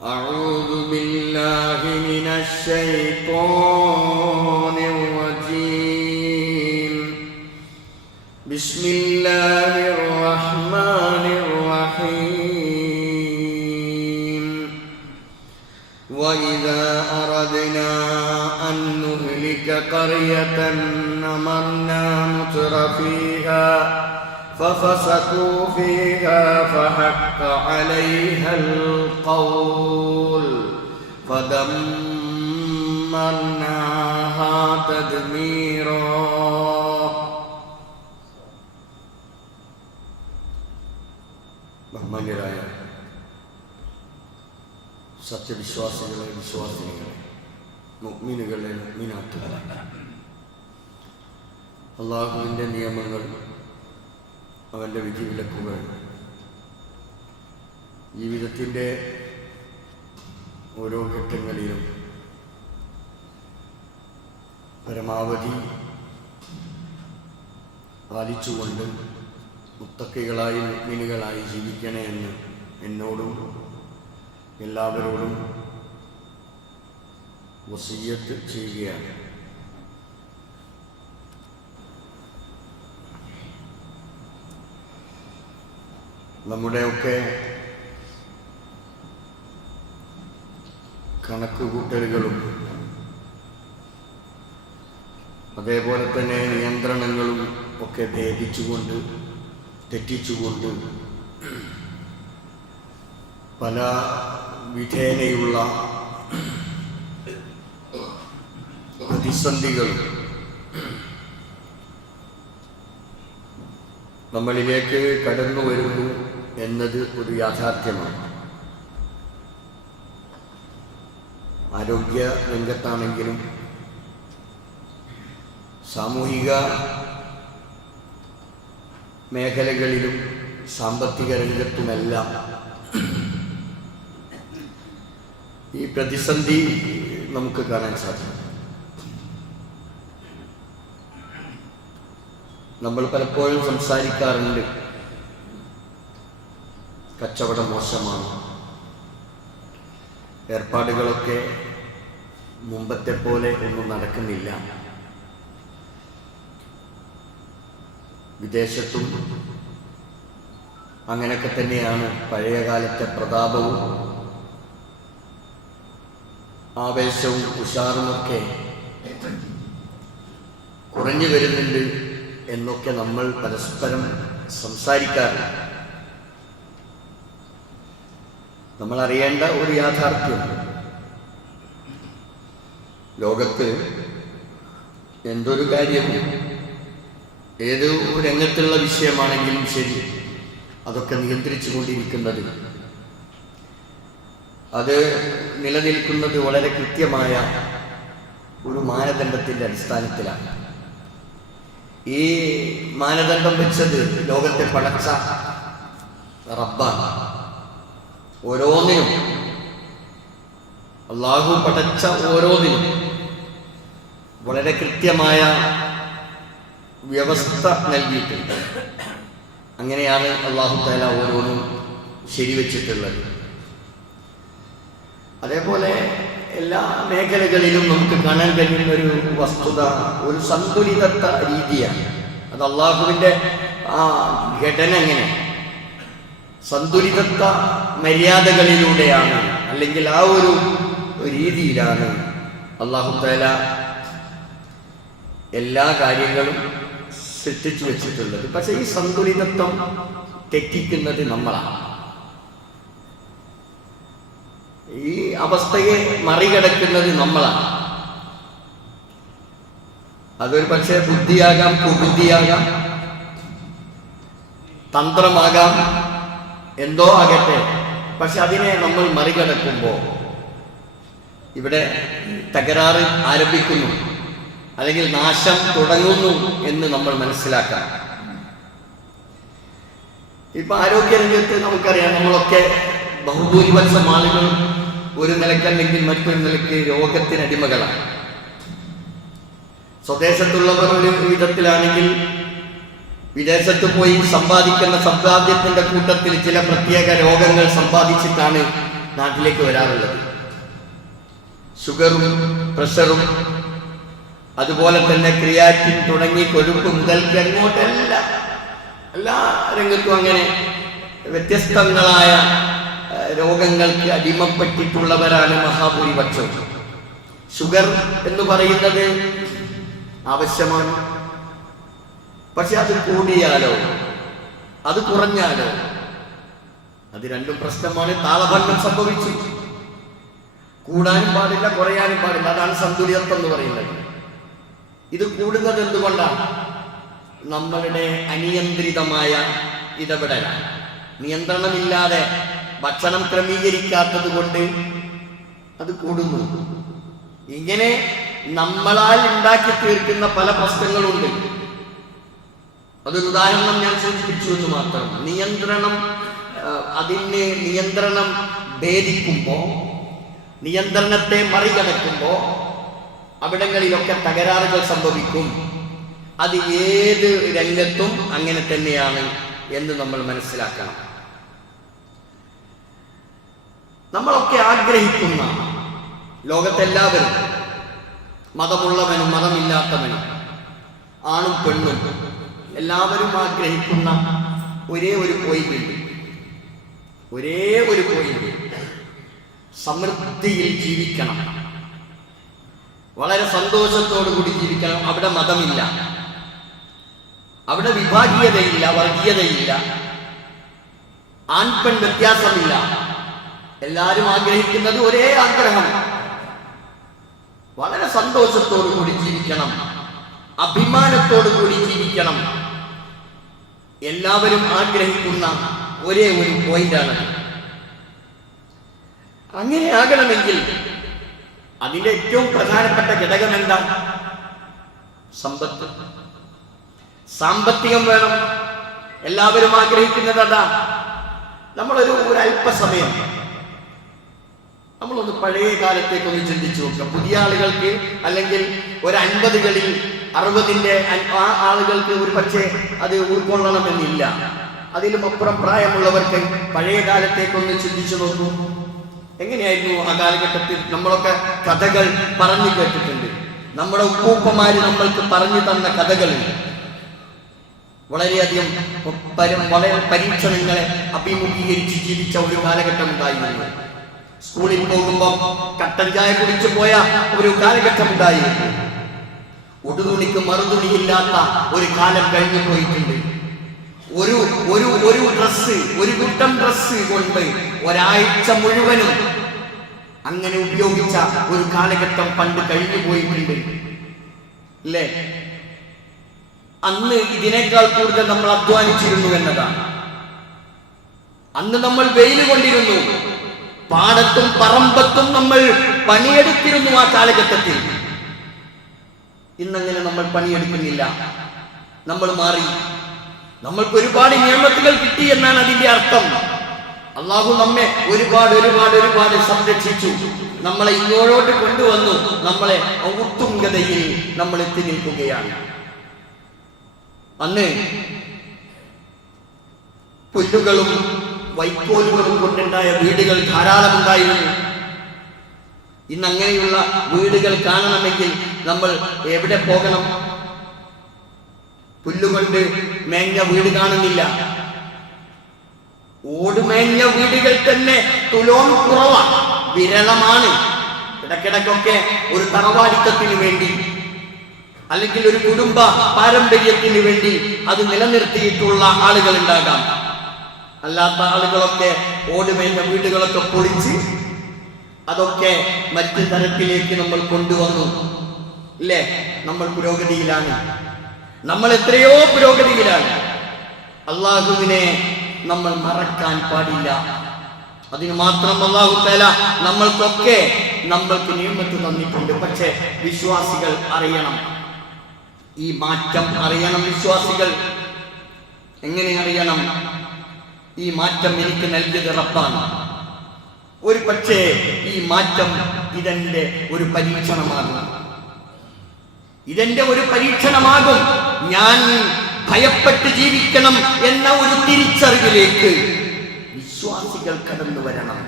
أعوذ بالله من الشيطان الرجيم. بسم الله الرحمن الرحيم. وإذا أردنا أن نهلك قرية أمرنا مترفيها ففسقوا فيها فحق عليها القول فدمرناها تدميرا. ബഹുമാന്യരായ സത്യവിശ്വാസികളെ, വിശ്വാസിനികളെ, മുഅ്മിനുകളെ, മുഅ്മിനാത്തുകളെ, അല്ലാഹുവിൻ്റെ നിയമങ്ങൾ, അവൻ്റെ വിധിവിലക്കുകൾ ജീവിതത്തിൻ്റെ ഓരോ ഘട്ടങ്ങളിലും പരമാവധി പാലിച്ചുകൊണ്ട് മുത്തഖികളായി മുഅ്മിനുകളായി ജീവിക്കണേ എന്ന് എന്നോടും എല്ലാവരോടും വസിയ്യത്ത് ചെയ്യുകയാണ്. നമ്മുടെയൊക്കെ കണക്കുകൂട്ടലുകളും അതേപോലെ തന്നെ നിയന്ത്രണങ്ങളും ഒക്കെ ഭേദിച്ചുകൊണ്ട്, തെറ്റിച്ചുകൊണ്ട് പല വിധേനയുള്ള പ്രതിസന്ധികളും നമ്മളിലേക്ക് കടന്നു വരുന്നു എന്നത് ഒരു യാഥാർത്ഥ്യമാണ്. ആരോഗ്യ രംഗത്താണെങ്കിലും സാമൂഹിക മേഖലകളിലും സാമ്പത്തിക രംഗത്തുമെല്ലാം ഈ പ്രതിസന്ധി നമുക്ക് കാണാൻ സാധിക്കും. നമ്മൾ പലപ്പോഴും സംസാരിക്കാറുണ്ട്, കച്ചവടം മോശമാണ്, ഏർപ്പാടുകളൊക്കെ മുമ്പത്തെ പോലെ ഒന്നും നടക്കുന്നില്ല, വിദേശത്തും അങ്ങനെയൊക്കെ തന്നെയാണ്, പഴയ കാലത്തെ പ്രതാപവും ആവേശവും ഉഷാറുമൊക്കെ കുറഞ്ഞു വരുന്നുണ്ട് എന്നൊക്കെ നമ്മൾ പരസ്പരം സംസാരിക്കാറുണ്ട്. നമ്മൾ അറിയേണ്ട ഒരു യാഥാർത്ഥ്യം, ലോകത്ത് എന്തൊരു കാര്യവും ഏത് രംഗത്തുള്ള വിഷയമാണെങ്കിലും ശരി, അതൊക്കെ നിയന്ത്രിച്ചു കൊണ്ടിരിക്കുന്നത്, അത് നിലനിൽക്കുന്നത് വളരെ കൃത്യമായ ഒരു മാനദണ്ഡത്തിൻ്റെ അടിസ്ഥാനത്തിലാണ്. ഈ മാനദണ്ഡം വെച്ചത് ലോകത്തെ പടച്ച റബ്ബാണ്. ഓരോന്നിനും, അല്ലാഹു പടച്ച ഓരോന്നിനും വളരെ കൃത്യമായ വ്യവസ്ഥ നൽകിയിട്ടുണ്ട്. അങ്ങനെയാണ് അല്ലാഹു തആല ഓരോന്നും ശരിവെച്ചിട്ടുള്ളത്. അതേപോലെ എല്ലാ മേഖലകളിലും നമുക്ക് കാണാൻ കഴിയുന്ന ഒരു വസ്തുത, ഒരു സന്തുലിതത്വ രീതിയാണ്. അത് അള്ളാഹുവിൻ്റെ ആ ഘടന എങ്ങനെ സന്തുലിതത്വ മര്യാദകളിലൂടെയാണ്, അല്ലെങ്കിൽ ആ ഒരു രീതിയിലാണ് അല്ലാഹു തആല എല്ലാ കാര്യങ്ങളും സൃഷ്ടിച്ചു വെച്ചിട്ടുള്ളത്. പക്ഷെ ഈ സന്തുലിതത്വം തെറ്റിക്കുന്നത് നമ്മളാണ്. ഈ അവസ്ഥയെ മറികടക്കുന്നത് നമ്മളാണ്. അതൊരു പക്ഷേ ബുദ്ധിയാകാം, കുബുദ്ധിയാകാം, തന്ത്രമാകാം, എന്തോ ആകട്ടെ. പക്ഷെ അതിനെ നമ്മൾ മറികടക്കുമ്പോൾ ഇവിടെ തകരാറ് ആരംഭിക്കുന്നു, അല്ലെങ്കിൽ നാശം തുടങ്ങുന്നു എന്ന് നമ്മൾ മനസ്സിലാക്കണം. ഇപ്പൊ ആരോഗ്യരംഗത്ത് നമുക്കറിയാം, നമ്മളൊക്കെ ബഹുഭൂരിപക്ഷം ആളുകൾ ഒരു നിലക്കല്ലെങ്കിൽ മറ്റൊരു നിലയ്ക്ക് രോഗത്തിനടിമകളാണ്. സ്വദേശത്തുള്ളവർ ഒരു വിധത്തിലാണെങ്കിൽ വിദേശത്ത് പോയി സമ്പാദിക്കുന്ന സമ്പാദ്യത്തിന്റെ കൂട്ടത്തിൽ ചില പ്രത്യേക രോഗങ്ങൾ സമ്പാദിച്ചിട്ടാണ് നാട്ടിലേക്ക് വരാറുള്ളത്. ഷുഗറും പ്രഷറും അതുപോലെ തന്നെ ക്രിയാറ്റിൻ തുടങ്ങി കൊഴുപ്പ് മുതൽക്ക് അങ്ങോട്ടല്ല എല്ലാ രംഗത്തും അങ്ങനെ വ്യത്യസ്തങ്ങളായ രോഗങ്ങൾക്ക് അടിമപ്പെട്ടിട്ടുള്ളവരാണ് മഹാഭൂരിപക്ഷം. ഷുഗർ എന്ന് പറയുന്നത് ആവശ്യമാണ്. പക്ഷെ അത് കൂടിയാലോ അത് കുറഞ്ഞാലോ അത് രണ്ടും പ്രശ്നമാണ്. താളഭംഗം സംഭവിച്ചു. കൂടാനും പാടില്ല, കുറയാനും പാടില്ല. അതാണ് സന്തുലിതത്വം എന്ന് പറയുന്നത്. ഇത് കൂടുന്നത് എന്തുകൊണ്ടാണ്? നമ്മളുടെ അനിയന്ത്രിതമായ ഇടപെടലാണ്. നിയന്ത്രണമില്ലാതെ ഭക്ഷണം ക്രമീകരിക്കാത്തത് കൊണ്ട് അത് കൂടുന്നു. ഇങ്ങനെ നമ്മളാൽ ഉണ്ടാക്കി തീർക്കുന്ന പല പ്രശ്നങ്ങളുണ്ട്. അതൊരു ഉദാഹരണം ഞാൻ സൂചിപ്പിച്ചു എന്ന് മാത്രം. നിയന്ത്രണം ഭേദിക്കുമ്പോൾ, നിയന്ത്രണത്തെ മറികടക്കുമ്പോൾ അവിടങ്ങളിലൊക്കെ തകരാറുകൾ സംഭവിക്കും. അത് ഏത് രംഗത്തും അങ്ങനെ തന്നെയാണ് എന്ന് നമ്മൾ മനസ്സിലാക്കണം. നമ്മളൊക്കെ ആഗ്രഹിക്കുന്ന, ലോകത്തെല്ലാവരും, മതമുള്ളവനും മതമില്ലാത്തവനും, ആണും പെണ്ണും എല്ലാവരും ആഗ്രഹിക്കുന്ന ഒരേ ഒരു പോയിന്റ് സമൃദ്ധിയിൽ ജീവിക്കണം, വളരെ സന്തോഷത്തോടു കൂടി ജീവിക്കണം. അവിടെ മതമില്ല, അവിടെ വിഭാഗീയതയില്ല, വർഗീയതയില്ല, ആൺപെൺ വ്യത്യാസമില്ല. എല്ലാവരും ആഗ്രഹിക്കുന്നത് ഒരേ ആഗ്രഹം, വളരെ സന്തോഷത്തോടു കൂടി ജീവിക്കണം, അഭിമാനത്തോടു കൂടി ജീവിക്കണം. എല്ലാവരും ആഗ്രഹിക്കുന്ന ഒരേ ഒരു പോയിന്റാണ്. അങ്ങനെ ആകണമെങ്കിൽ അതിന്റെ ഏറ്റവും പ്രധാനപ്പെട്ട ഘടകം എന്താ? സമ്പത്ത്, സാമ്പത്തികം വേണം. എല്ലാവരും ആഗ്രഹിക്കുന്നത് അതാ. നമ്മളൊരു അല്പസമയം നമ്മളൊന്ന് പഴയ കാലത്തേക്കൊന്ന് ചിന്തിച്ചു നോക്കാം. പുതിയ ആളുകൾക്ക് അല്ലെങ്കിൽ ഒരു 50കളിൽ 60ന്റെ ആ ആളുകൾക്ക് ഒരു പക്ഷേ അത് ഉൾക്കൊള്ളണമെന്നില്ല. അതിലും അപ്പുറം പ്രായമുള്ളവർക്ക് പഴയ കാലത്തേക്കൊന്ന് ചിന്തിച്ചു നോക്കൂ. എങ്ങനെയായിരുന്നു ആ കാലഘട്ടത്തിൽ? നമ്മളൊക്കെ കഥകൾ പറഞ്ഞു കേട്ടിട്ടുണ്ട്. നമ്മുടെ ഉപ്പൂപ്പമാര് നമ്മൾക്ക് പറഞ്ഞു തന്ന കഥകളുണ്ട്. വളരെയധികം വളരെ പരീക്ഷണങ്ങളെ അഭിമുഖീകരിച്ച് ജീവിച്ച ഒരു കാലഘട്ടം ഉണ്ടായിരുന്നു. സ്കൂളിൽ പോകുമ്പോൾ കട്ടൻ ചായ കുടിച്ചു പോയ ഒരു കാലഘട്ടം ഉണ്ടായിരുന്നു. ഉടുതുണിക്ക് മറുതുണിയില്ലാത്ത ഒരു കാലം കഴിഞ്ഞു പോയിട്ടുണ്ട്. ഒരു കൂട്ടം ഡ്രസ്സ് കൊണ്ട് ഒരാഴ്ച മുഴുവനും അങ്ങനെ ഉപയോഗിച്ച ഒരു കാലഘട്ടം പണ്ട് കഴിഞ്ഞു പോയിട്ടുണ്ട് അല്ലേ? അന്ന് ഇതിനേക്കാൾ കൂടുതൽ നമ്മൾ അധ്വാനിച്ചിരുന്നു എന്നതാണ്. അന്ന് നമ്മൾ വെയിൽ കൊണ്ടിരുന്നു, പാടത്തും പറമ്പത്തും നമ്മൾ പണിയെടുത്തിരുന്നു ആ കാലഘട്ടത്തിൽ. ഇന്നങ്ങനെ നമ്മൾ പണിയെടുക്കുന്നില്ല. നമ്മൾ മാറി. നമ്മൾക്ക് ഒരുപാട് നിയമത്തുകൾ കിട്ടി എന്നാണ് അതിന്റെ അർത്ഥം. അള്ളാഹു നമ്മെ ഒരുപാട് സംരക്ഷിച്ചു. നമ്മളെ ഇങ്ങോട്ട് കൊണ്ടുവന്നു. നമ്മളെ ഉത്തുംഗതയിൽ നമ്മൾ എത്തി നിൽക്കുകയാണ്. അന്ന് പുല്ലുകളും വൈക്കോലുകളും കൊണ്ടുണ്ടായ വീടുകൾ ധാരാളം ഉണ്ടായിരുന്നു. ഇന്ന് അങ്ങനെയുള്ള വീടുകൾ കാണണമെങ്കിൽ നമ്മൾ എവിടെ പോകണം? പുല്ലുകൊണ്ട് മേഞ്ഞ വീട് കാണുന്നില്ല. ഓടുമേഞ്ഞ വീടുകൾ തന്നെ തുലോം കുറവാണ്, വിരളമാണ്. ഇടയ്ക്കിടയ്ക്കൊക്കെ ഒരു തറവാടിത്തത്തിന് വേണ്ടി അല്ലെങ്കിൽ ഒരു കുടുംബ പാരമ്പര്യത്തിന് വേണ്ടി അത് നിലനിർത്തിയിട്ടുള്ള ആളുകൾ ഉണ്ടാകാം. അല്ലാത്ത ആളുകളൊക്കെ ഓടുമേഞ്ഞ വീടുകളൊക്കെ പൊളിച്ച് അതൊക്കെ മറ്റു തരത്തിലേക്ക് നമ്മൾ കൊണ്ടുവന്നു ഇല്ലേ? നമ്മൾ പുരോഗതിയിലാണ്. നമ്മൾ എത്രയോ പുരോഗതിയിലാണ്. അള്ളാഹുവിനെ നമ്മൾ മറക്കാൻ പാടില്ല. അതിന് മാത്രം അല്ലാഹു തആല നമ്മൾക്ക് നിഅമത്ത് തന്നിട്ടുണ്ട്. പക്ഷേ വിശ്വാസികൾ അറിയണം, ഈ മാറ്റം അറിയണം. വിശ്വാസികൾ എങ്ങനെ അറിയണം? ഈ മാറ്റം എനിക്ക് നൽകിയത് റബ്ബാണ്. ഒരു പക്ഷേ ഈ മാറ്റം ഇതെന്റെ ഒരു പരീക്ഷണമാകും. ഞാൻ ഭയപ്പെട്ട് ജീവിക്കണം എന്ന ഒരു തിരിച്ചറിവിലേക്ക് വിശ്വാസികൾ കടന്നു വരണം.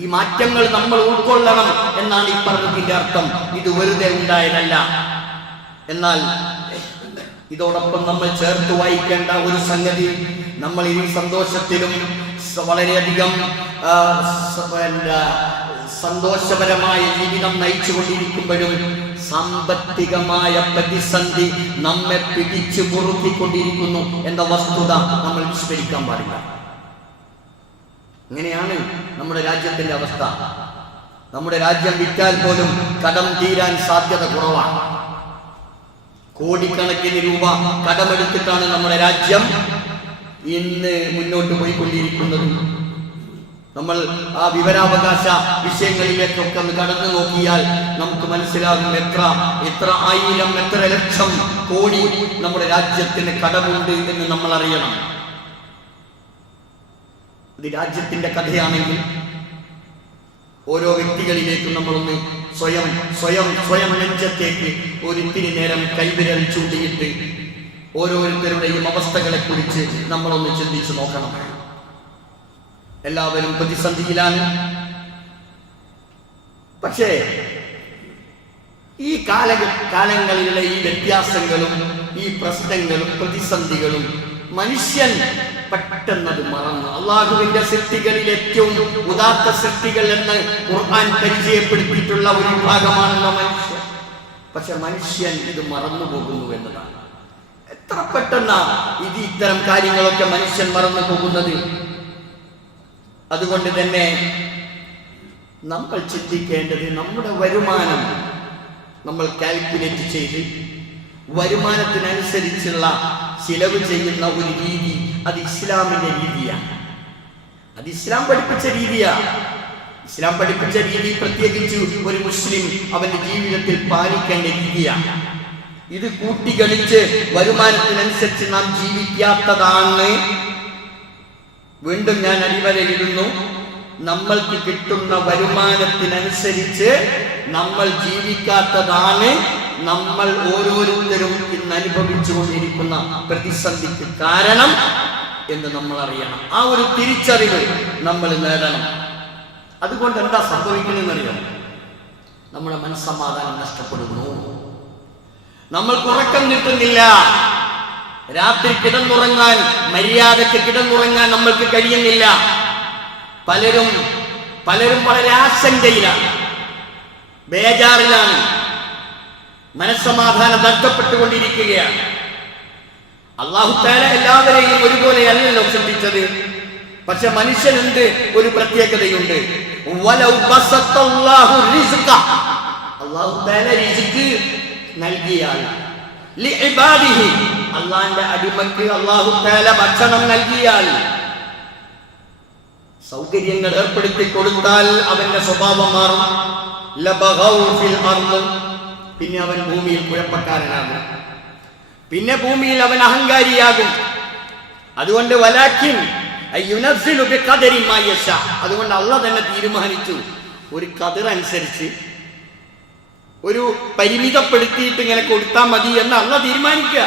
ഈ മാറ്റങ്ങൾ നമ്മൾ ഉൾക്കൊള്ളണം എന്നാണ് ഈ പറഞ്ഞതിന്റെ അർത്ഥം. ഇത് വെറുതെ ഉണ്ടായതല്ല. എന്നാൽ ഇതോടൊപ്പം നമ്മൾ ചേർത്ത് വായിക്കേണ്ട ഒരു സംഗതി, നമ്മൾ ഈ സന്തോഷത്തിലും വളരെയധികം സന്തോഷപരമായ ജീവിതം നയിച്ചുകൊണ്ടിരിക്കുമ്പോഴും സാമ്പത്തികമായ പ്രതിസന്ധി നമ്മെ പിടിച്ചു മുറുക്കിക്കൊണ്ടിരിക്കുന്നു എന്ന വസ്തുത നമ്മൾ വിസ്മരിക്കാൻ പാടില്ല. ഇങ്ങനെയാണ് നമ്മുടെ രാജ്യത്തിന്റെ അവസ്ഥ. നമ്മുടെ രാജ്യം വിറ്റാൽ പോലും കടം തീരാൻ സാധ്യത കുറവാണ്. കോടിക്കണക്കിന് രൂപ കടമെടുത്തിട്ടാണ് നമ്മുടെ രാജ്യം ഇന്ന് മുന്നോട്ട് പോയിക്കൊണ്ടിരിക്കുന്നത്. നമ്മൾ ആ വിവരാവകാശ വിഷയങ്ങളിലേക്കൊക്കെ ഒന്ന് കടന്നു നോക്കിയാൽ നമുക്ക് മനസ്സിലാകും എത്ര ആയിരം, എത്ര ലക്ഷം കോടി നമ്മുടെ രാജ്യത്തിന് കടമുണ്ട് എന്ന് നമ്മൾ അറിയണം. ഇത് രാജ്യത്തിന്റെ കഥയാണെങ്കിൽ ഓരോ വ്യക്തികളിലേക്കും നമ്മളൊന്ന് സ്വയം നെഞ്ചത്തേക്ക് ഒരിത്തിരി നേരം കൈവിരൽ ചൂണ്ടിയിട്ട് ഓരോരുത്തരുടെയും അവസ്ഥകളെ കുറിച്ച് നമ്മളൊന്ന് ചിന്തിച്ചു നോക്കണം. എല്ലാവരും പ്രതിസന്ധിയിലാണ്. പക്ഷേ ഈ കാലങ്ങളിലെ ഈ വ്യത്യാസങ്ങളും ഈ പ്രശ്നങ്ങളും പ്രതിസന്ധികളും മനുഷ്യൻ പെട്ടെന്നത് മറന്നു. അള്ളാഹുവിന്റെ സൃഷ്ടികളിൽ ഏറ്റവും ഉദാത്ത സൃഷ്ടികൾ എന്ന് ഖുർആൻ പരിചയപ്പെടുത്തിയിട്ടുള്ള ഒരു വിഭാഗമാണല്ലോ മനുഷ്യൻ. പക്ഷെ മനുഷ്യൻ ഇത് മറന്നു പോകുന്നു എന്നതാണ്. എത്ര പെട്ടെന്നാ ഇത്തരം കാര്യങ്ങളൊക്കെ മനുഷ്യൻ മറന്നു പോകുന്നത്. അതുകൊണ്ട് തന്നെ നമ്മൾ ചിന്തിക്കേണ്ടത്, നമ്മുടെ വരുമാനം നമ്മൾ കാൽക്കുലേറ്റ് ചെയ്ത് വരുമാനത്തിനനുസരിച്ചുള്ള ചിലവ് ചെയ്യുന്ന ഒരു രീതി, അത് ഇസ്ലാമിന്റെ രീതിയാണ്. അത് ഇസ്ലാം പഠിപ്പിച്ച രീതിയാണ്. ഇസ്ലാം പഠിപ്പിച്ച രീതി പ്രത്യേകിച്ച് ഒരു മുസ്ലിം അവന്റെ ജീവിതത്തിൽ പാലിക്കേണ്ട രീതിയാണ്. ഇത് കൂട്ടിഗണിച്ച് വരുമാനത്തിനനുസരിച്ച് നാം ജീവിക്കാത്തതാണ്. വീണ്ടും ഞാൻ അടിവരയിടുന്നു, നമ്മൾക്ക് കിട്ടുന്ന വരുമാനത്തിനനുസരിച്ച് നമ്മൾ ജീവിക്കാത്തതാണ് നമ്മൾ ഓരോരുത്തരും ഇന്ന് അനുഭവിച്ചുകൊണ്ടിരിക്കുന്ന പ്രതിസന്ധിക്ക് കാരണം എന്ന് നമ്മൾ അറിയണം. ആ ഒരു തിരിച്ചറിവ് നമ്മൾ നേടണം. അതുകൊണ്ട് എന്താ സംഭവിക്കുന്നതെന്നറിയാം, നമ്മുടെ മനസ്സമാധാനം നഷ്ടപ്പെടുന്നു. നമ്മൾക്ക് ഉറക്കം കിട്ടുന്നില്ല. രാത്രി കിടന്നുറങ്ങാൻ, മര്യാദയ്ക്ക് കിടന്നുറങ്ങാൻ നമ്മൾക്ക് കഴിയുന്നില്ല. പലരും വളരെ ആശങ്കയിലാണ്, ബേജാറിലാണ്, മനസ്സമാധാനം നഷ്ടപ്പെട്ടുകൊണ്ടിരിക്കുകയാണ്. അല്ലാഹു തആല എല്ലാവരെയും ഒരുപോലെ അല്ലല്ലോ സൃഷ്ടിച്ചത്. പക്ഷെ മനുഷ്യനുണ്ട് ഒരു പ്രത്യേകതയുണ്ട്. അല്ലാഹു തആല റിസ്ക് നൽകിയാൽ ലിഇബാദിഹി, അല്ലാഹുവിന്റെ അടിമക്ക് അല്ലാഹു തആല ഭക്ഷണം നൽകിയാൽ, സൗകര്യങ്ങൾ ഏർപ്പെടുത്തി കൊടുത്താൽ അവന്റെ സ്വഭാവം മാറും. ലബഗൗ ഫിൽ അർദ്, പിന്നെ അവൻ ഭൂമിയിൽ കുഴപ്പക്കാരനാകും. പിന്നെ ഭൂമിയിൽ അവൻ അഹങ്കാരിയാകും. അതുകൊണ്ട് വലാകിൻ അയ്യുനസ്സിലു ബിഖദരി മാ യശാ, അതുകൊണ്ട് അല്ലാഹു തന്നെ തീരുമാനിച്ചു ഒരു ഖദർ അനുസരിച്ച്, ഒരു പരിമിതപ്പെടുത്തിയിട്ട് ഇങ്ങനെ കൊടുത്താൽ മതി എന്ന് അല്ലാഹു തീരുമാനിക്കുക.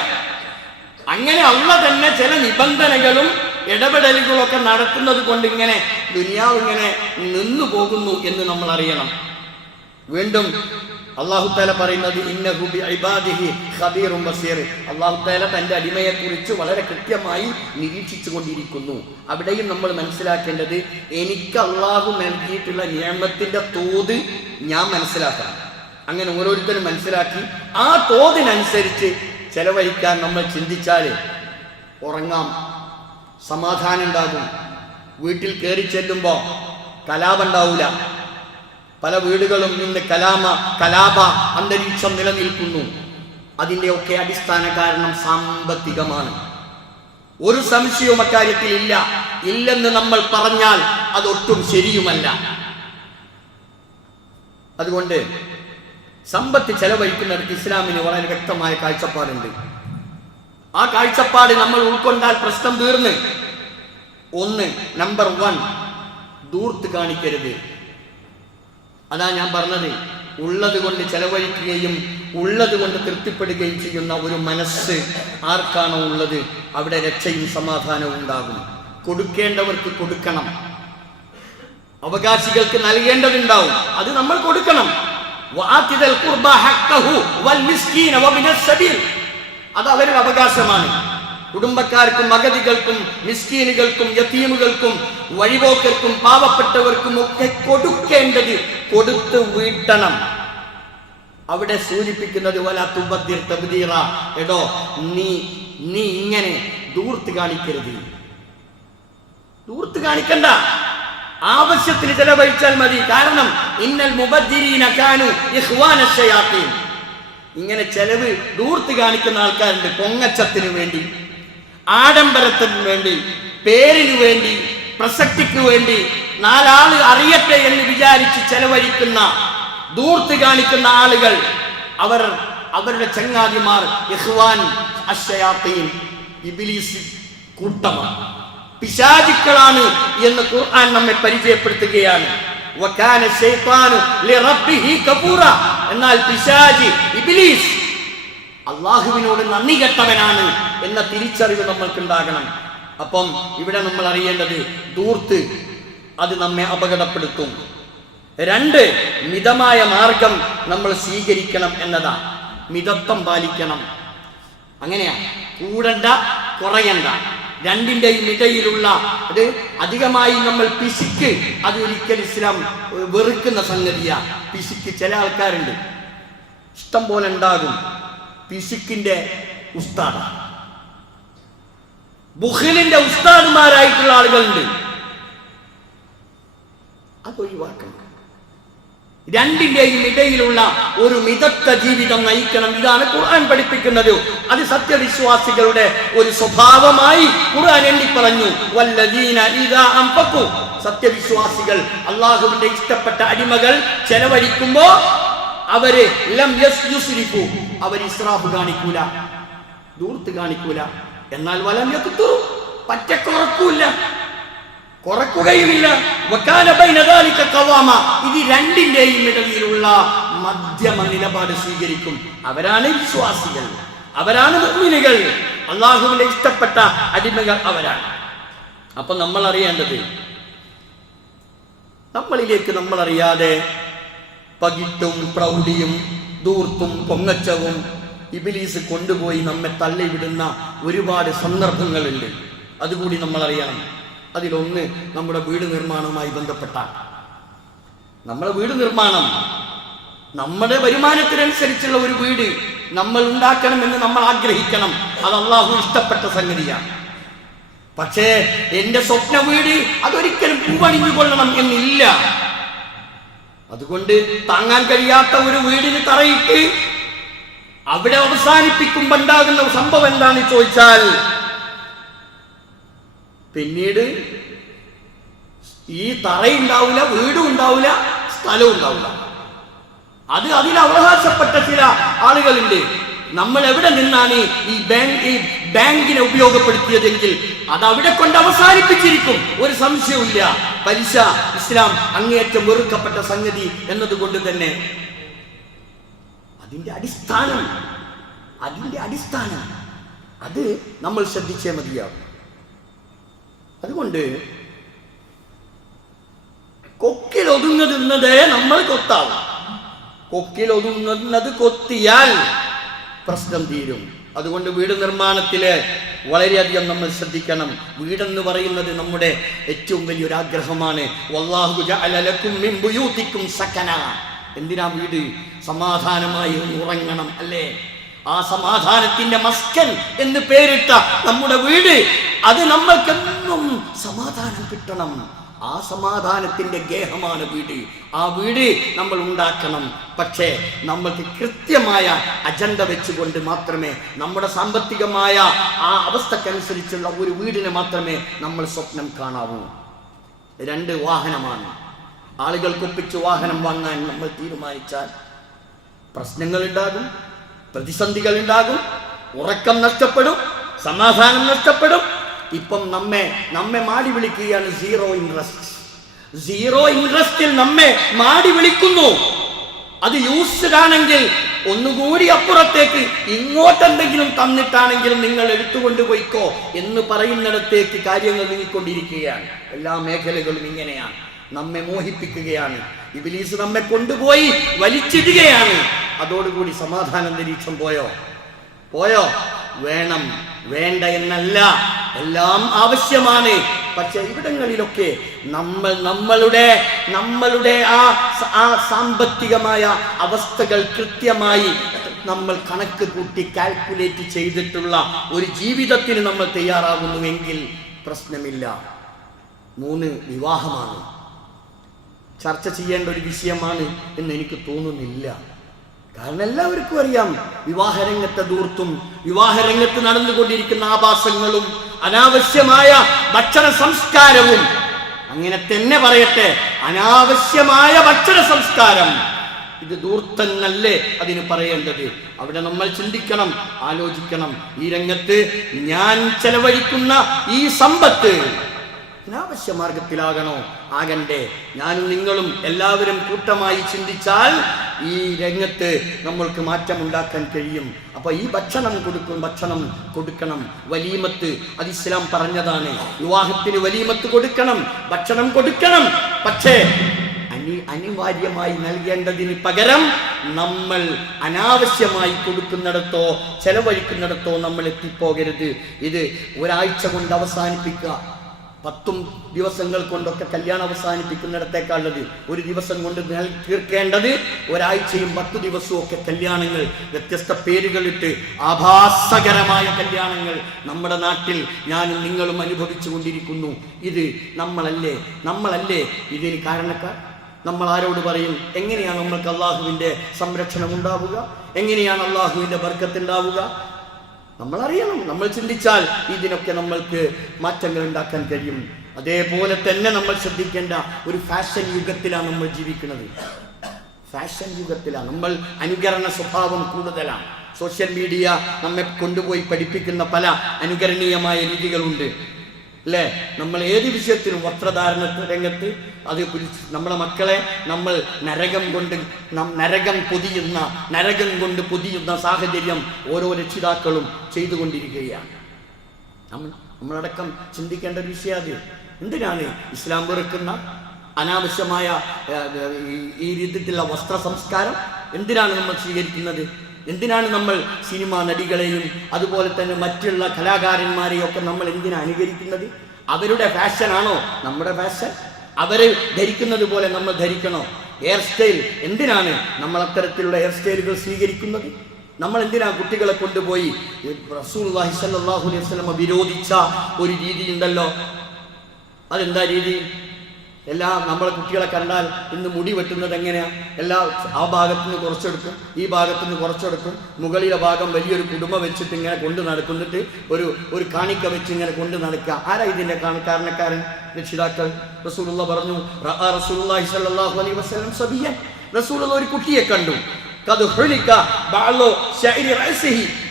അങ്ങനെ അല്ലാഹു തന്നെ ചില നിബന്ധനകളും ഇടപെടലുകളൊക്കെ നടത്തുന്നത് കൊണ്ട് ഇങ്ങനെ ദുനിയാവ് ഇങ്ങനെ നിന്നു പോകുന്നു എന്ന് നമ്മൾ അറിയണം. വീണ്ടും അല്ലാഹു തആല പറയുന്നത് ഇന്നഹു ബിഇബാദിഹി ഖബീറുൻ ബസീർ, അല്ലാഹു തആല തന്റെ അടിമയെ കുറിച്ച് വളരെ കൃത്യമായി നിരീക്ഷിച്ചു കൊണ്ടിരിക്കുന്നു. അവിടെയും നമ്മൾ മനസ്സിലാക്കേണ്ടത്, എനിക്ക് അല്ലാഹു നൽകിയിട്ടുള്ള നിഅമത്തിന്റെ തോത് ഞാൻ മനസ്സിലാക്കണം. അങ്ങനെ ഓരോരുത്തരും മനസ്സിലാക്കി ആ തോതിനനുസരിച്ച് ചെലവഴിക്കാൻ നമ്മൾ ചിന്തിച്ചാൽ ഉറങ്ങാം, സമാധാനം ഉണ്ടാകും. വീട്ടിൽ കയറി ചെല്ലുമ്പോൾ കലാപം ഉണ്ടാവില്ല. പല വീടുകളും ഇന്ന് കലാപ അന്തരീക്ഷം നിലനിൽക്കുന്നു. അതിൻ്റെയൊക്കെ അടിസ്ഥാന കാരണം സാമ്പത്തികമാണ്. ഒരു സംശയവും അക്കാര്യത്തിൽ ഇല്ലെന്ന് നമ്മൾ പറഞ്ഞാൽ അതൊട്ടും ശരിയുമല്ല. അതുകൊണ്ട് സമ്പത്ത് ചെലവഴിക്കുന്നിടത്ത് ഇസ്ലാമിന് വളരെ വ്യക്തമായ കാഴ്ചപ്പാടുണ്ട്. ആ കാഴ്ചപ്പാട് നമ്മൾ ഉൾക്കൊണ്ടാൽ പ്രശ്നം തീർന്ന്. നമ്പർ 1, ദൂർത്ത് കാണിക്കരുത്. അതാ ഞാൻ പറഞ്ഞത്, ഉള്ളത് കൊണ്ട് ചെലവഴിക്കുകയും ഉള്ളത് കൊണ്ട് തൃപ്തിപ്പെടുകയും ചെയ്യുന്ന ഒരു മനസ്സ് ആർക്കാണോ ഉള്ളത്, അവിടെ രക്ഷയും സമാധാനവും ഉണ്ടാകും. കൊടുക്കേണ്ടവർക്ക് കൊടുക്കണം. അവകാശികൾക്ക് നൽകേണ്ടതുണ്ടാവും, അത് നമ്മൾ കൊടുക്കണം. അത് അവരുടെ അവകാശമാണ്. കുടുംബക്കാർക്കും അഗതികൾക്കും മിസ്കീനുകൾക്കും യതീമുകൾക്കും വഴിപോക്കർക്കും പാവപ്പെട്ടവർക്കും ഒക്കെ കൊടുക്കേണ്ടത് കൊടുത്തു വീട്ടണം. അവിടെ സൂചിപ്പിക്കുന്നത് വലാ തുബദ്ദിർ തബ്ദീറ, എടോ നീ ഇങ്ങനെ ദൂർത്ത് കാണിക്കരുത്, ദൂർത്ത് കാണിക്കണ്ട, ആവശ്യത്തിന് ചെലവഴിച്ചാൽ മതി. കാരണം ഇന്നൽ മുബദ്ദിരീന കാനു ഇഖ്വാന ശയാത്തീൻ. ഇങ്ങനെ ചെലവ് ദൂർത്ത് കാണിക്കുന്ന ആൾക്കാരുണ്ട്. പൊങ്ങച്ചത്തിന് വേണ്ടി, ആഡംബരത്തിന് വേണ്ടി, പേരിന് വേണ്ടി, പ്രസക്തിക്ക് വേണ്ടി, നാലാള് അറിയട്ടെ എന്ന് വിചാരിച്ച് ചെലവഴിക്കുന്ന ദൂർത്ത് കാണിക്കുന്ന ആളുകൾ, അവരുടെ ചങ്ങാതിമാർ ഇഖ്വാൻ അശ്ശയാത്തീൻ, ഇബ്ലീസ് കൂട്ടമാണ്, പിശാചുക്കളാണ് എന്ന് ഖുർആൻ നമ്മെ പരിചയപ്പെടുത്തുകയാണ്. വകാന ശൈത്താനു ലിറബ്ബിഹി കഫൂറ. എന്നാൽ പിശാചി ഇബ്ലീസ് അല്ലാഹുവിനോട് നന്ദി കെട്ടവനാണ് എന്ന തിരിച്ചറിവ് നമ്മൾക്കുണ്ടാകണം. അപ്പം ഇവിടെ നമ്മൾ അറിയേണ്ടത് ദൂർത്ത് അത് നമ്മെ അപകടപ്പെടുത്തും. 2, മിതമായ മാർഗം നമ്മൾ സ്വീകരിക്കണം എന്നതാ. മിതത്വം പാലിക്കണം. അങ്ങനെയാ, കൂടണ്ട കുറയണ്ട, രണ്ടിൻ്റെയും ഇടയിലുള്ള അത്. അധികമായി നമ്മൾ പിശുക്ക്, അത് ഒരിക്കൽ ഇസ്ലാം വെറുക്കുന്ന സംഗതിയാ. പിശുക്ക് ചില ആൾക്കാരുണ്ട്, ഇഷ്ടം പോലെ ഉണ്ടാകും. പിശുക്കിന്റെ ഉസ്താദ്, ബുഖിലിന്റെ ഉസ്താദുമാരായിട്ടുള്ള ആളുകളുണ്ട്. അതൊഴിവാക്കണം. രണ്ടിന്റെയും ഇടയിലുള്ള ഒരു മിതത്വ ജീവിതം നയിക്കണം. ഇതാണ് ഖുർആൻ പഠിപ്പിക്കുന്നത്. അത് സത്യവിശ്വാസികളുടെ ഒരു സ്വഭാവമായി ഖുർആൻ എണ്ണി പറഞ്ഞു. വല്ലദീന ഇദാ അൻഫഖു. സത്യവിശ്വാസികൾ, അല്ലാഹുവിന്റെ ഇഷ്ടപ്പെട്ട അടിമകൾ ചെലവഴിക്കുമ്പോ അവര് ലം യസ്രിഫു, അവർ ഇസ്രാഫ് കാണിക്കൂല, ദൂർത്ത് കാണിക്കൂല. എന്നാൽ വലം യഖ്തുറു, പറ്റ കുറക്കുകയുമില്ല. വകാന ബൈന ദാലിക ഖവാമ. ഇത് രണ്ടിന്റെയും ഇടയിലുള്ള മധ്യമ നിലപാട് സ്വീകരിക്കും. അവരാണ് വിശ്വാസികൾ, അവരാണ് മുഅ്മിനുകൾ, അല്ലാഹുവിന്റെ ഇഷ്ടപ്പെട്ട അടിമകൾ അവരാണ്. അപ്പൊ നമ്മൾ അറിയേണ്ടത്, നമ്മളിലേക്ക് നമ്മൾ അറിയാതെ പകിട്ടും പ്രൗഢിയും ദൂർത്തും പൊങ്ങച്ചവും ഇബ്ലീസ് കൊണ്ടുപോയി നമ്മെ തള്ളിവിടുന്ന ഒരുപാട് സന്ദർഭങ്ങളുണ്ട്. അതുകൂടി നമ്മൾ അറിയണം. അതിലൊന്ന് നമ്മുടെ വീട് നിർമ്മാണവുമായി ബന്ധപ്പെട്ട. നമ്മുടെ വീട് നിർമ്മാണം, നമ്മുടെ വരുമാനത്തിനനുസരിച്ചുള്ള ഒരു വീട് നമ്മൾ ഉണ്ടാക്കണമെന്ന് നമ്മൾ ആഗ്രഹിക്കണം. അത് അല്ലാഹു ഇഷ്ടപ്പെട്ട സംഗതിയാണ്. പക്ഷേ എന്റെ സ്വപ്ന വീട് അതൊരിക്കലും പൂവണിഞ്ഞു കൊള്ളണം എന്നില്ല. അതുകൊണ്ട് താങ്ങാൻ കഴിയാത്ത ഒരു വീടിന് തറയിട്ട് അവിടെ അവസാനിപ്പിക്കുമ്പോൾ ഉണ്ടാകുന്ന സംഭവം എന്താണെന്ന് ചോദിച്ചാൽ, പിന്നീട് ഈ തറയുണ്ടാവില്ല, വീടും ഉണ്ടാവില്ല, സ്ഥലവും ഉണ്ടാവില്ല. അത് അതിൽ അവകാശപ്പെട്ട ചില ആളുകളുണ്ട്. നമ്മൾ എവിടെ നിന്നാണ് ഈ ബാങ്കിനെ ഉപയോഗപ്പെടുത്തിയതെങ്കിൽ അത് അവിടെ കൊണ്ട് അവസാനിപ്പിച്ചിരിക്കും, ഒരു സംശയവുമില്ല. പലിശ ഇസ്ലാം അങ്ങേയറ്റം വെറുക്കപ്പെട്ട സംഗതി എന്നതുകൊണ്ട് തന്നെ അതിന്റെ അടിസ്ഥാനം അത് നമ്മൾ ശ്രദ്ധിച്ചേ മതിയാവും. അതുകൊണ്ട് കൊക്കിലൊതുങ്ങുന്നത് നമ്മൾ കൊത്താവും. കൊക്കിലൊതുങ്ങുന്നത് കൊത്തിയാൽ പ്രശ്നം തീരും. അതുകൊണ്ട് വീട് നിർമ്മാണത്തില് വളരെയധികം നമ്മൾ ശ്രദ്ധിക്കണം. വീടെന്ന് പറയുന്നത് നമ്മുടെ ഏറ്റവും വലിയൊരു ആഗ്രഹമാണ്. വല്ലാഹു ജഅല ലക്കും മിൻ ബുയൂതിക്കും സകന. എന്തിനാ വീട്? സമാധാനമായി ഉറങ്ങണം, അല്ലേ? ആ സമാധാനത്തിന്റെ മസ്കൻ എന്ന് പേരിട്ട നമ്മുടെ വീട്, അത് നമ്മൾക്കെന്നും സമാധാനം കിട്ടണം. ആ സമാധാനത്തിന്റെ ഗേഹമാണ് വീട്. ആ വീട് നമ്മൾ ഉണ്ടാക്കണം. പക്ഷേ നമ്മൾക്ക് കൃത്യമായ അജണ്ട വെച്ചുകൊണ്ട് മാത്രമേ, നമ്മുടെ സാമ്പത്തികമായ ആ അവസ്ഥക്കനുസരിച്ചുള്ള ഒരു വീടിനെ മാത്രമേ നമ്മൾ സ്വപ്നം കാണാവൂ. 2 വാഹനമാണ്. ആളുകൾക്കൊപ്പിച്ച് വാഹനം വാങ്ങാൻ നമ്മൾ തീരുമാനിച്ചാൽ പ്രശ്നങ്ങൾ ഉണ്ടാകും, പ്രതിസന്ധികൾ ഉണ്ടാകും, ഉറക്കം നഷ്ടപ്പെടും, സമാധാനം നഷ്ടപ്പെടും. ഇപ്പം നമ്മെ മാടി വിളിക്കുകയാണ് സീറോ ഇൻട്രസ്റ്റിൽ നമ്മെ മാടി വിളിക്കുന്നു. അത് യൂസ്ഡ് ആണെങ്കിൽ ഒന്നുകൂടി അപ്പുറത്തേക്ക് ഇങ്ങോട്ടെന്തെങ്കിലും തന്നിട്ടാണെങ്കിലും നിങ്ങൾ എടുത്തുകൊണ്ട് പോയിക്കോ എന്ന് പറയുന്നിടത്തേക്ക് കാര്യങ്ങൾ നീങ്ങിക്കൊണ്ടിരിക്കുകയാണ്. എല്ലാ മേഖലകളും ഇങ്ങനെയാണ്. നമ്മെ മോഹിപ്പിക്കുകയാണ്. ഇബ്ലീസ് നമ്മെ കൊണ്ടുപോയി വലിച്ചിടുകയാണ്. അതോടുകൂടി സമാധാന അന്തരീക്ഷം പോയോ? വേണം, വേണ്ട എന്നല്ല, എല്ലാം ആവശ്യമാണ്. പക്ഷെ ഇവിടങ്ങളിലൊക്കെ നമ്മളുടെ ആ സാമ്പത്തികമായ അവസ്ഥകൾ കൃത്യമായി നമ്മൾ കണക്ക് കൂട്ടി കാൽക്കുലേറ്റ് ചെയ്തിട്ടുള്ള ഒരു ജീവിതത്തിന് നമ്മൾ തയ്യാറാകുന്നുവെങ്കിൽ പ്രശ്നമില്ല. 3 വിവാഹമാണ് ചർച്ച ചെയ്യേണ്ട ഒരു വിഷയമാണ് എന്ന് എനിക്ക് തോന്നുന്നില്ല. കാരണം എല്ലാവർക്കും അറിയാം വിവാഹരംഗത്തെ ധൂർത്തും വിവാഹരംഗത്ത് നടന്നുകൊണ്ടിരിക്കുന്ന ആഭാസങ്ങളും അനാവശ്യമായ ഭക്ഷണ സംസ്കാരവും. അങ്ങനെ തന്നെ പറയട്ടെ, അനാവശ്യമായ ഭക്ഷണ സംസ്കാരം. ഇത് ധൂർത്തന്നല്ലേ അതിന് പറയേണ്ടത്? അവിടെ നമ്മൾ ചിന്തിക്കണം, ആലോചിക്കണം. ഈ രംഗത്ത് ഞാൻ ചെലവഴിക്കുന്ന ഈ സമ്പത്ത് അനാവശ്യ മാർഗത്തിലാകണോ? ആകണ്ടേ? ഞാനും നിങ്ങളും എല്ലാവരും കൂട്ടമായി ചിന്തിച്ചാൽ ഈ രംഗത്ത് നമ്മൾക്ക് മാറ്റമുണ്ടാക്കാൻ കഴിയും. അപ്പൊ ഈ ഭക്ഷണം കൊടുക്കണം. വലീമത്ത് അത് ഇസ്ലാം പറഞ്ഞതാണ്. വിവാഹത്തിന് വലീമത്ത് കൊടുക്കണം, ഭക്ഷണം കൊടുക്കണം. പക്ഷേ അനിവാര്യമായി നൽകേണ്ടതിന് പകരം നമ്മൾ അനാവശ്യമായി കൊടുക്കുന്നിടത്തോ ചെലവഴിക്കുന്നിടത്തോ നമ്മൾ എത്തിപ്പോകരുത്. ഇത് ഒരാഴ്ച കൊണ്ട് അവസാനിപ്പിക്കുക, 10 ദിവസങ്ങൾ കൊണ്ടൊക്കെ കല്യാണം അവസാനിപ്പിക്കുന്നിടത്തേക്കാളുള്ളത് ഒരു ദിവസം കൊണ്ട് തീർക്കേണ്ടത് ഒരാഴ്ചയും 10 ദിവസവും ഒക്കെ കല്യാണങ്ങൾ, വ്യത്യസ്ത പേരുകളിട്ട് ആഭാസകരമായ കല്യാണങ്ങൾ നമ്മുടെ നാട്ടിൽ ഞാനും നിങ്ങളും അനുഭവിച്ചു കൊണ്ടിരിക്കുന്നു. ഇത് നമ്മളല്ലേ ഇതിന് കാരണക്കാർ? നമ്മൾ ആരോട് പറയും? എങ്ങനെയാണ് നമ്മൾക്ക് അള്ളാഹുവിൻ്റെ സംരക്ഷണം ഉണ്ടാവുക? എങ്ങനെയാണ് അള്ളാഹുവിൻ്റെ ബർക്കത്ത് ഉണ്ടാവുക? നമ്മൾ അറിയണം. നമ്മൾ ചിന്തിച്ചാൽ ഇതിനൊക്കെ നമ്മൾക്ക് മാറ്റങ്ങൾ ഉണ്ടാക്കാൻ കഴിയും. അതേപോലെ തന്നെ നമ്മൾ ശ്രദ്ധിക്കേണ്ട ഒരു ഫാഷൻ യുഗത്തിലാണ് നമ്മൾ ജീവിക്കുന്നത്. ഫാഷൻ യുഗത്തിലാണ് നമ്മൾ. അനുകരണ സ്വഭാവം കൂടുതലാണ്. സോഷ്യൽ മീഡിയ നമ്മെ കൊണ്ടുപോയി പഠിപ്പിക്കുന്ന പല അനുകരണീയമായ രീതികളുണ്ട്, അല്ലേ? നമ്മൾ ഏത് വിഷയത്തിലും വസ്ത്രധാരണ രംഗത്ത് അത് നമ്മളെ മക്കളെ നമ്മൾ നരകം കൊണ്ട് പൊതിയുന്ന സാഹചര്യം ഓരോ രക്ഷിതാക്കളും ചെയ്തുകൊണ്ടിരിക്കുകയാണ്. നമ്മളടക്കം ചിന്തിക്കേണ്ട ഒരു വിഷയം അത്. എന്തിനാണ് ഇസ്ലാം വെറുക്കുന്ന അനാവശ്യമായ ഈ രീതിയിലുള്ള വസ്ത്ര സംസ്കാരം എന്തിനാണ് നമ്മൾ സ്വീകരിക്കുന്നത്? എന്തിനാണ് നമ്മൾ സിനിമാ നടികളെയും അതുപോലെ തന്നെ മറ്റുള്ള കലാകാരന്മാരെയും ഒക്കെ നമ്മൾ എന്തിനാ അനുകരിക്കുന്നത്? അവരുടെ ഫാഷനാണോ നമ്മുടെ ഫാഷൻ? അവരെ ധരിക്കുന്നത് പോലെ നമ്മൾ ധരിക്കണോ? ഹെയർ സ്റ്റൈൽ, എന്തിനാണ് നമ്മൾ അത്തരത്തിലുള്ള ഹെയർ സ്റ്റൈലുകൾ സ്വീകരിക്കുന്നത്? നമ്മൾ എന്തിനാ കുട്ടികളെ കൊണ്ടുപോയി റസൂലുള്ളാഹി സ്വല്ലല്ലാഹു അലൈഹി വസല്ലം വിരോധിച്ച ഒരു രീതി ഉണ്ടല്ലോ, അതെന്താ രീതി? നമ്മളെ കുട്ടികളെ കണ്ടാൽ ഇന്ന് മുടി വെട്ടുന്നത് എങ്ങനെയാ? ആ ഭാഗത്തുനിന്ന് കുറച്ചെടുക്കും, ഈ ഭാഗത്തുനിന്ന് കുറച്ചെടുക്കും, മുകളിലെ ഭാഗം വലിയൊരു കുടുംബ വെച്ചിട്ട് ഇങ്ങനെ കൊണ്ട് നടക്കുന്നിട്ട് ഒരു കാണിക്ക വെച്ച് ഇങ്ങനെ കൊണ്ട് നടക്കുക. ആരാ ഇതിന്റെ കാരണക്കാരൻ? രക്ഷിതാക്കൾ. റസൂലുള്ളാഹി പറഞ്ഞു, റസൂലുള്ളാഹി സ്വല്ലല്ലാഹു അലൈഹി വസല്ലം സബിയൻ, റസൂലുള്ളാഹി ഒരു കുട്ടിയെ കണ്ടു.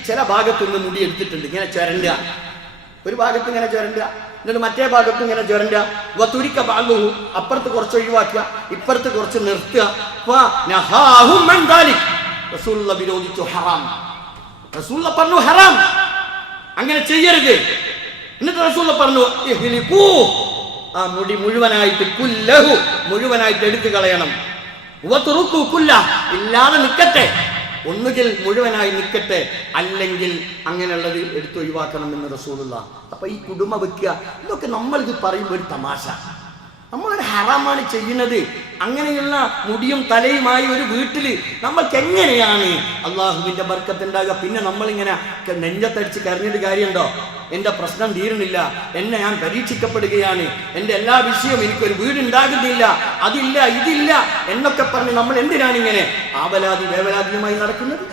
ചില ഭാഗത്തുനിന്ന് മുടി എടുത്തിട്ടുണ്ട്, ഇങ്ങനെ ചുരണ്ടുക, ഒരു ഭാഗത്ത് ഇങ്ങനെ ചുരണ്ടുക, എന്നിട്ട് മറ്റേ ഭാഗത്തും ഇങ്ങനെ ചുരണ്ടുക. അപ്പുറത്ത് കുറച്ച് ഒഴിവാക്കുക, ഇപ്പുറത്ത് കുറച്ച് നിർത്തുക. റസൂലുള്ളാഹി വിരോധിച്ചു, ഹറാം. റസൂലുള്ളാഹി പറഞ്ഞു ഹറാം, അങ്ങനെ ചെയ്യരുത്. എന്നിട്ട് റസൂലുള്ളാഹി പറഞ്ഞു ആ മുടി മുഴുവനായിട്ട് എടുത്തു കളയണം. ഇല്ലാതെ നിൽക്കട്ടെ, ഒന്നുകിൽ മുഴുവനായി നിൽക്കട്ടെ, അല്ലെങ്കിൽ അങ്ങനെയുള്ളത് എടുത്തൊഴിവാക്കണം എന്ന് റസൂലുള്ളാഹി. അപ്പൊ ഈ കുടുംബ വെക്കുക, ഇതൊക്കെ നമ്മളിത് പറയുമ്പോൾ ഒരു തമാശ. നമ്മളൊരു ഹറാമാണ് ചെയ്യുന്നത്. അങ്ങനെയുള്ള മുടിയും തലയുമായി ഒരു വീട്ടില് നമ്മൾക്ക് എങ്ങനെയാണ് അള്ളാഹുവിന്റെ ബർക്കത്ത് ഉണ്ടാകുക? പിന്നെ നമ്മളിങ്ങനെ നെഞ്ചത്തടിച്ച് കരഞ്ഞിട്ട് കാര്യമുണ്ടോ? എൻ്റെ പ്രശ്നം തീരുന്നില്ല, ഞാൻ പരീക്ഷിക്കപ്പെടുകയാണ്, എൻ്റെ എല്ലാ വിഷയവും, എനിക്കൊരു വീടുണ്ടാകുന്നില്ല, അതില്ല ഇതില്ല എന്നൊക്കെ പറഞ്ഞ് നമ്മൾ എന്തിനാണ് ഇങ്ങനെ വേവലാതിയുമായി നടക്കുന്നത്?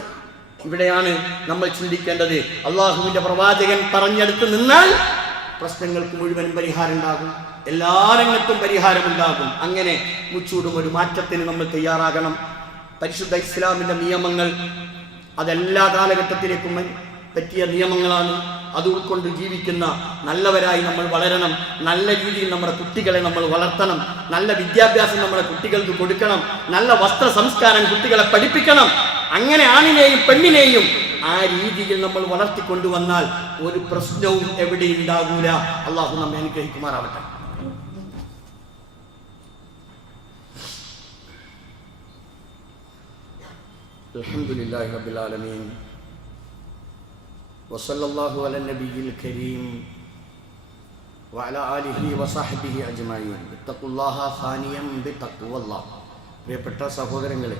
ഇവിടെയാണ് നമ്മൾ ചിന്തിക്കേണ്ടത്. അള്ളാഹുവിന്റെ പ്രവാചകൻ പറഞ്ഞെടുത്ത് നിന്നാൽ പ്രശ്നങ്ങൾക്ക് മുഴുവൻ പരിഹാരം ഉണ്ടാകും, എല്ലാ രംഗത്തും പരിഹാരമുണ്ടാകും. അങ്ങനെ മുച്ചൂടും ഒരു മാറ്റത്തിന് നമ്മൾ തയ്യാറാകണം. പരിശുദ്ധ ഇസ്ലാമിന്റെ നിയമങ്ങൾ അതെല്ലാ കാലഘട്ടത്തിലേക്കും പറ്റിയ നിയമങ്ങളാണ്. അത് ഉൾക്കൊണ്ട് ജീവിക്കുന്ന നല്ലവരായി നമ്മൾ വളരണം. നല്ല രീതിയിൽ നമ്മുടെ കുട്ടികളെ നമ്മൾ വളർത്തണം. നല്ല വിദ്യാഭ്യാസം നമ്മുടെ കുട്ടികൾക്ക് കൊടുക്കണം. നല്ല വസ്ത്ര സംസ്കാരം കുട്ടികളെ പഠിപ്പിക്കണം. അങ്ങനെ ആണിനെയും പെണ്ണിനെയും ആ രീതിയിൽ നമ്മൾ വളർത്തിക്കൊണ്ടുവന്നാൽ ഒരു പ്രശ്നവും എവിടെ ഉണ്ടാകൂല. അള്ളാഹു നമ്മെ അനുഗ്രഹിക്കുമാറാവട്ടെ. അൽഹംദുലില്ലാഹി റബ്ബിൽ ആലമീൻ വസല്ലല്ലാഹു അലൻ നബിയിൽ കരീം വഅലാ ആലിഹി വസഹ്ബിഹി അജ്മഈൻ ഇത്തഖുല്ലാഹ സാനിയം ബിത്തഖ്വല്ലാഹ്. പ്രിയപ്പെട്ട സഹോദരങ്ങളെ,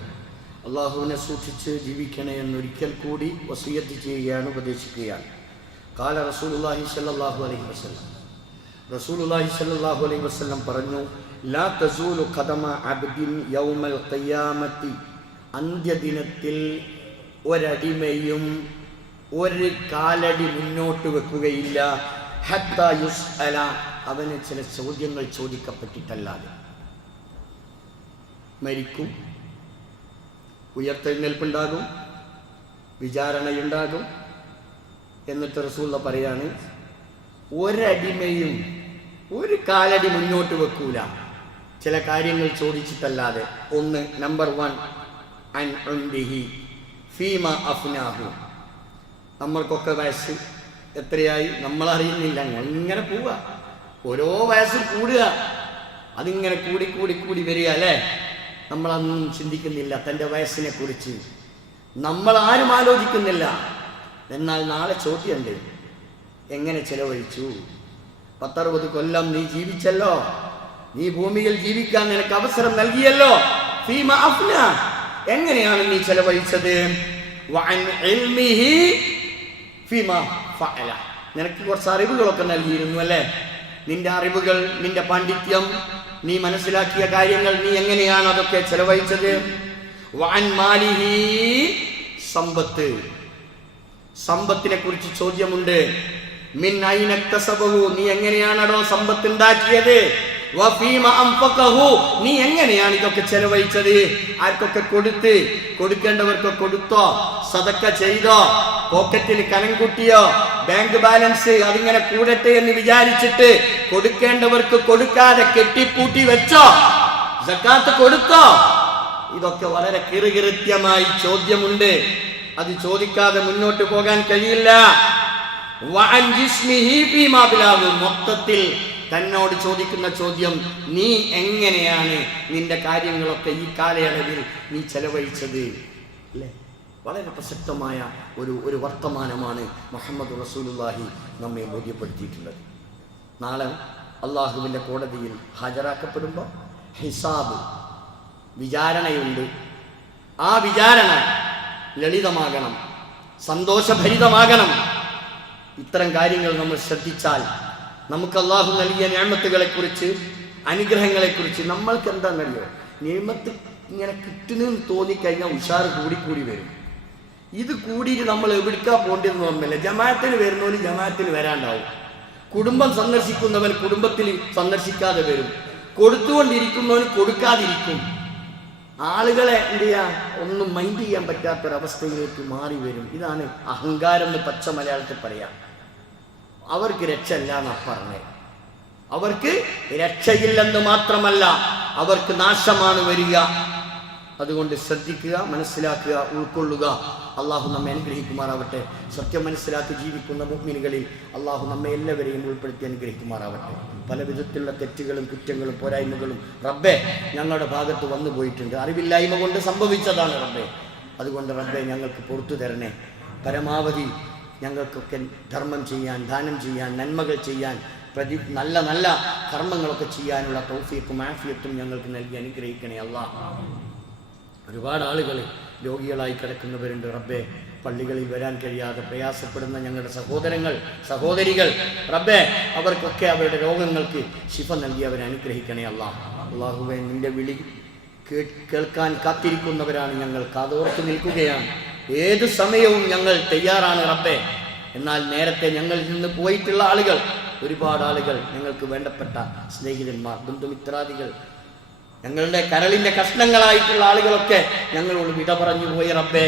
അള്ളാഹുവിനെ സൂക്ഷിച്ച് ജീവിക്കണേ എന്നൊരിക്കൽ കൂടി വസിയ്യത്ത് ചെയ്യുകയാണ്, ഉപദേശിക്കുകയാണ്. ഖാല റസൂലുള്ളാഹി സ്വല്ലല്ലാഹു അലൈഹി വസല്ലം, റസൂലുള്ളാഹി സ്വല്ലല്ലാഹു അലൈഹി വസല്ലം പറഞ്ഞു, ലാ തസൂലു ഖദമ അബ്ദിൻ യൗമൽ ഖിയാമത്തി, അന്ത്യദിനത്തിൽ ഒരടിമയും ഒരു കാലടി മുന്നോട്ട് വെക്കുകയില്ല, ഹത്താ യുസ്അല, അവന് ചില ചോദ്യങ്ങൾ ചോദിക്കപ്പെട്ടിട്ടല്ലാതെ. മരിക്കും, ഉയർത്തെഴുന്നേൽപ്പുണ്ടാകും, വിചാരണയുണ്ടാകും. എന്നിട്ട് റസൂലുള്ള പറയാണ്, ഒരടിമയും ഒരു കാലടി മുന്നോട്ട് വെക്കൂല, ചില കാര്യങ്ങൾ ചോദിച്ചിട്ടല്ലാതെ. ഒന്ന്, നമ്പർ 1, അൻ ഉംരിഹി ഫീമ അഫ്നാഹു. നമ്മൾക്കൊക്കെ വയസ്സ് എത്രയായി നമ്മളറിയുന്നില്ല, ഇങ്ങനെ പോവുക, ഓരോ വയസ്സും കൂടുക, അതിങ്ങനെ കൂടി കൂടി കൂടി വരിക അല്ലേ. നമ്മളൊന്നും ചിന്തിക്കുന്നില്ല തൻ്റെ വയസ്സിനെ കുറിച്ച്, നമ്മൾ ആരും ആലോചിക്കുന്നില്ല. എന്നാൽ നാളെ ചോദ്യമുണ്ട്, എങ്ങനെ ചെലവഴിച്ചു? 10-60 കൊല്ലം നീ ജീവിച്ചല്ലോ, നീ ഭൂമിയിൽ ജീവിക്കാൻ നിനക്ക് അവസരം നൽകിയല്ലോ, ഫീമ അഫ്ന, എങ്ങനെയാണ് നീ ചെലവഴിച്ചത്? വഅൻ ഇൽമിഹി ഫീമ ഫഅല, നിനക്ക് കുറച്ച് അറിവുകളൊക്കെ നൽകിയിരുന്നു അല്ലേ. നിന്റെ അറിവുകൾ, നിന്റെ പാണ്ഡിത്യം, നീ മനസ്സിലാക്കിയ കാര്യങ്ങൾ, നീ എങ്ങനെയാണ് അതൊക്കെ ചെലവഴിച്ചത്? വഅൻ മാലിഹി, സമ്പത്ത്, സമ്പത്തിനെ കുറിച്ച് ചോദ്യമുണ്ട്. മിൻ ഐന ഇക്തസബഹു, നീ എങ്ങനെയാണോ സമ്പത്ത് ഉണ്ടാക്കിയത്? വഫീമ അൻഫഖഹു, നീ എങ്ങനെയാണ് ഇതൊക്കെ ചെലവഴിച്ചത്? ആർക്കൊക്കെ കൊടുത്ത്, കൊടുക്കേണ്ടവർക്ക് കൊടുത്തോ, സദക്ക ചെയ്തോ, പോക്കറ്റിൽ കനം കൂട്ടിയോ, ബാങ്ക് ബാലൻസ് അതിങ്ങനെ കൂടട്ടെ എന്ന് വിചാരിച്ചിട്ട് കൊടുക്കേണ്ടവർക്ക് കൊടുക്കാതെ കെട്ടിപ്പൂട്ടി വെച്ചോ, സക്കാത്ത് കൊടുത്തോ? ഇതൊക്കെ വളരെ കിറുകിറുത്യമായി ചോദ്യമുണ്ട്. അത് ചോദിക്കാതെ മുന്നോട്ട് പോകാൻ കഴിയില്ല. വഅൻ ജിസ്മിഹി ഫീമാ ബിലാഗു, മൊത്തത്തിൽ തന്നോട് ചോദിക്കുന്ന ചോദ്യം, നീ എങ്ങനെയാണ് നിന്റെ കാര്യങ്ങളൊക്കെ ഈ കാലയളവിൽ നീ ചെലവഴിച്ചത് അല്ലേ. വളരെ പ്രസക്തമായ ഒരു വർത്തമാനമാണ് മുഹമ്മദ് റസൂലുള്ളാഹി നമ്മെ ബോധ്യപ്പെടുത്തിയിട്ടുള്ളത്. നാളെ അള്ളാഹുവിൻ്റെ കോടതിയിൽ ഹാജരാക്കപ്പെടുമ്പോൾ ഹിസാബ്, വിചാരണയുണ്ട്. ആ വിചാരണ ലളിതമാകണം, സന്തോഷഭരിതമാകണം. ഇത്തരം കാര്യങ്ങൾ നമ്മൾ ശ്രദ്ധിച്ചാൽ നമുക്ക് അള്ളാഹു നൽകിയ നിഅമത്തുകളെക്കുറിച്ച്, അനുഗ്രഹങ്ങളെക്കുറിച്ച് നമ്മൾക്ക് എന്താണെന്നറിയോ, നിഅമത്ത് ഇങ്ങനെ കിട്ടുന്നെന്ന് തോന്നിക്കഴിഞ്ഞാൽ ഉഷാറ് കൂടിക്കൂടി വരും. ഇത് കൂടിയിട്ട് നമ്മൾ എവിടേക്കാ പോകേണ്ടതെന്ന് ഓർമ്മയില്ല. ജമാഅത്തിന് വരുന്നവന് ജമാഅത്തിന് വരാണ്ടാവും, കുടുംബം സന്ദർശിക്കുന്നവൻ കുടുംബത്തിൽ സന്ദർശിക്കാതെ വരും, കൊടുത്തുകൊണ്ടിരിക്കുന്നവന് കൊടുക്കാതിരിക്കും. ആളുകളെ എന്ത് ചെയ്യാ, ഒന്നും മൈൻഡ് ചെയ്യാൻ പറ്റാത്തൊരവസ്ഥയിലേക്ക് മാറി വരും. ഇതാണ് അഹങ്കാരം എന്ന് പച്ച മലയാളത്തിൽ പറയാം. അവർക്ക് രക്ഷയില്ല എന്നാ പറഞ്ഞത്. അവർക്ക് രക്ഷയില്ലെന്ന് മാത്രമല്ല, അവർക്ക് നാശമാണ് വരിക. അതുകൊണ്ട് ശ്രദ്ധിക്കുക, മനസ്സിലാക്കുക, ഉൾക്കൊള്ളുക. അള്ളാഹു നമ്മെ അനുഗ്രഹിക്കുമാറാവട്ടെ. സത്യം മനസ്സിലാക്കി ജീവിക്കുന്ന മുഅ്മിനുകളിൽ അള്ളാഹു നമ്മെ എല്ലാവരെയും ഉൾപ്പെടുത്തി അനുഗ്രഹിക്കുമാറാവട്ടെ. പല വിധത്തിലുള്ള തെറ്റുകളും കുറ്റങ്ങളും പോരായ്മകളും റബ്ബേ ഞങ്ങളുടെ ഭാഗത്ത് വന്നു പോയിട്ടുണ്ട്. അറിവില്ലായ്മ കൊണ്ട് സംഭവിച്ചതാണ് റബ്ബേ. അതുകൊണ്ട് റബ്ബേ ഞങ്ങൾക്ക് പുറത്തു തരണേ. പരമാവധി ഞങ്ങൾക്കൊക്കെ ധർമ്മം ചെയ്യാൻ, ദാനം ചെയ്യാൻ, നന്മകൾ ചെയ്യാൻ, നല്ല നല്ല കർമ്മങ്ങളൊക്കെ ചെയ്യാനുള്ള തൗഫീഖും ആഫിയത്തും ഞങ്ങൾക്ക് നൽകി അനുഗ്രഹിക്കണേ അല്ലാഹ്. ഒരുപാട് ആളുകൾ രോഗികളായി കിടക്കുന്നവരുണ്ട് റബ്ബേ. പള്ളികളിൽ വരാൻ കഴിയാതെ പ്രയാസപ്പെടുന്ന ഞങ്ങളുടെ സഹോദരങ്ങൾ, സഹോദരികൾ റബ്ബേ, അവർക്കൊക്കെ അവരുടെ രോഗങ്ങൾക്ക് ശിഫ നൽകി അവരെ അനുഗ്രഹിക്കണേ അല്ലാഹ്. അല്ലാഹുവേ, നിന്റെ വിളി കേൾക്കാൻ കാത്തിരിക്കുന്നവരാണ് ഞങ്ങൾ, കാതോർത്ത് നിൽക്കുകയാണ്. ഏതു സമയവും ഞങ്ങൾ തയ്യാറാണ് റബ്ബേ. എന്നാൽ നേരത്തെ ഞങ്ങളിൽ നിന്ന് പോയിട്ടുള്ള ആളുകൾ, ഒരുപാട് ആളുകൾ, ഞങ്ങൾക്ക് വേണ്ടപ്പെട്ട സ്നേഹിതന്മാർ, ബന്ധുമിത്രാദികൾ, ഞങ്ങളുടെ കരളിൻ്റെ കഷ്ണങ്ങളായിട്ടുള്ള ആളുകളൊക്കെ ഞങ്ങളോട് വിട പറഞ്ഞു പോയി റബ്ബേ.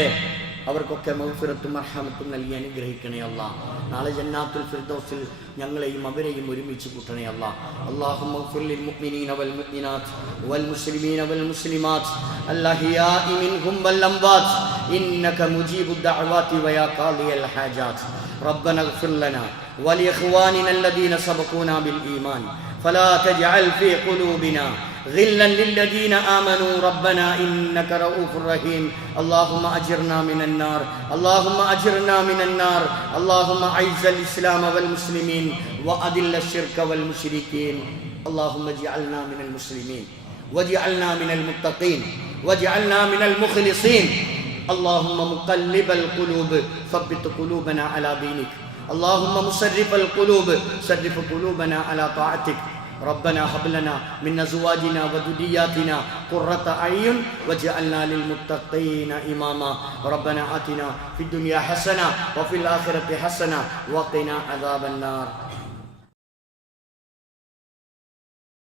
അവർക്കൊക്കെ മഗ്ഫിറത്തും മർഹമത്തും നൽകി അനുഗ്രഹിക്കണേ അല്ലാഹ്. നാളെ ജന്നാത്തുൽ ഫിർദൗസിൽ ഞങ്ങളെയും അവരെയും ഒരുമിച്ച് കൂട്ടണേ അല്ലാഹ്. അല്ലാഹുമ്മ ഗ്ഫിർ ലിൽ മുഅ്മിനീന വൽ മുഅ്മിനാത്ത് വൽ മുസ്ലിമീന വൽ മുസ്ലിമാത്ത് അൽഅഹ്യാഇ മിൻഹും വൽ അംവാത്ത് ഇന്നക മുജീബുദ് ദഅവാതി വയാ ഖാദിയൽ ഹാജാത്ത്. റബ്ബന ഗ്ഫിർ ലനാ വലി ഇഖ്വാനിന അല്ലദീന സബഖൂനാ ബിൽ ഈമാൻ ഫലാ തജ്അൽ ഫീ ഖുലൂബിനാ غلا للذين آمنوا ربنا إنك رؤوف رحيم اللهم أجرنا من النار اللهم أجرنا من النار اللهم أعز الإسلام والمسلمين وأذل الشرك والمشركين اللهم اجعلنا من المسلمين واجعلنا من المتقين واجعلنا من المخلصين اللهم مقلب القلوب ثبت قلوبنا على دينك اللهم مصرف القلوب صرف قلوبنا على طاعتك ربنا هب لنا من أزواجنا وذرياتنا قرة أعين واجعلنا للمتقين إماما ربنا آتنا في الدنيا حسنة وفي الآخرة حسنة وقنا عذاب النار